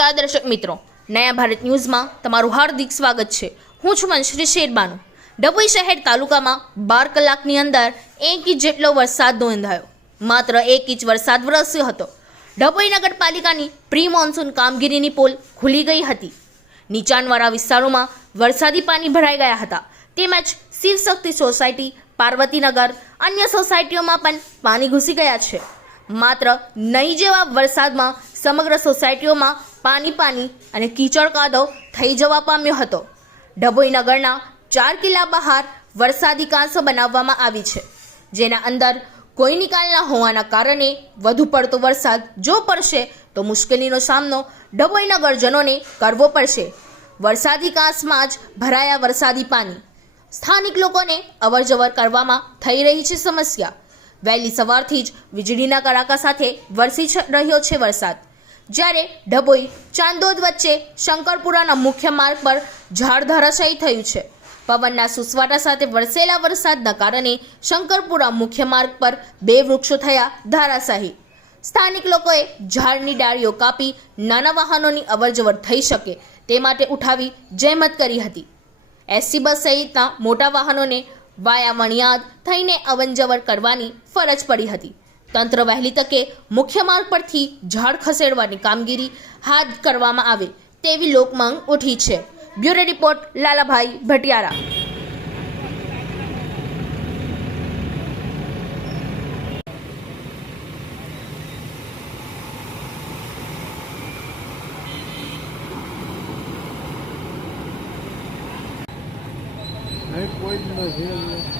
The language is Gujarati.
નમસ્કાર દર્શક મિત્રો. નયા ભારત ન્યૂઝમાં તમારું હાર્દિક સ્વાગત છે. હું છું મંશ્રી શેરબાનુ. ડભોઈ શહેર તાલુકામાં બાર કલાકની અંદર એક ઇંચ જેટલો વરસાદ નોંધાયો. માત્ર એક ઇંચ વરસાદ વરસ્યો હતો. ડભોઈ નગરપાલિકાની પ્રી મોન્સૂન કામગીરીની પોલ ખુલી ગઈ હતી. નીચાણવાળા વિસ્તારોમાં વરસાદી પાણી ભરાઈ ગયા હતા. તેમજ શિવશક્તિ સોસાયટી, પાર્વતીનગર, અન્ય સોસાયટીઓમાં પણ પાણી ઘૂસી ગયા છે. માત્ર નહીં જેવા વરસાદમાં સમગ્ર સોસાયટીઓમાં પાણી પાણી અને કીચડ કાદવ થઈ જવા પામ્યો હતો. ડભોઈ નગરના ચાર કિલ્લા બહાર વરસાદી કાંસો બનાવવામાં આવી છે, જેના અંદર કોઈ નિકાલ ના હોવાના કારણે વધુ પડતો વરસાદ જો પડશે તો મુશ્કેલીનો સામનો ડભોઈ નગરજનોને કરવો પડશે. વરસાદી કાંસમાં જ ભરાયા વરસાદી પાણી. સ્થાનિક લોકોને અવરજવર કરવામાં થઈ રહી છે સમસ્યા. વહેલી સવારથી જ વીજળીના કડાકા સાથે વરસી રહ્યો છે વરસાદ. જ્યારે ડભોઈ, ચાંદોદ વચ્ચે શંકરપુરાના મુખ્ય માર્ગ પર ઝાડ ધરાશાયી થયું છે. પવનના સુસવાટા સાથે વરસેલા વરસાદના કારણે શંકરપુરા મુખ્ય માર્ગ પર બે વૃક્ષો થયા ધારાશાહી. સ્થાનિક લોકોએ ઝાડની ડાળીઓ કાપી નાના વાહનોની અવરજવર થઈ શકે તે માટે ઉઠાવી જહેમત કરી હતી. એસસી બસ સહિતના મોટા વાહનોને વાયા વણિયાદ થઈને અવનજવર કરવાની ફરજ પડી હતી. તંત્ર વહેલી તકે મુખ્ય માર્ગ પરથી ઝાડ ખસેડવાની કામગીરી હાથ કરવામાં આવે તેવી લોકમાંગ ઉઠી છે. Bureau report, Lalabhai Bhatiyara. કોઈ નથી.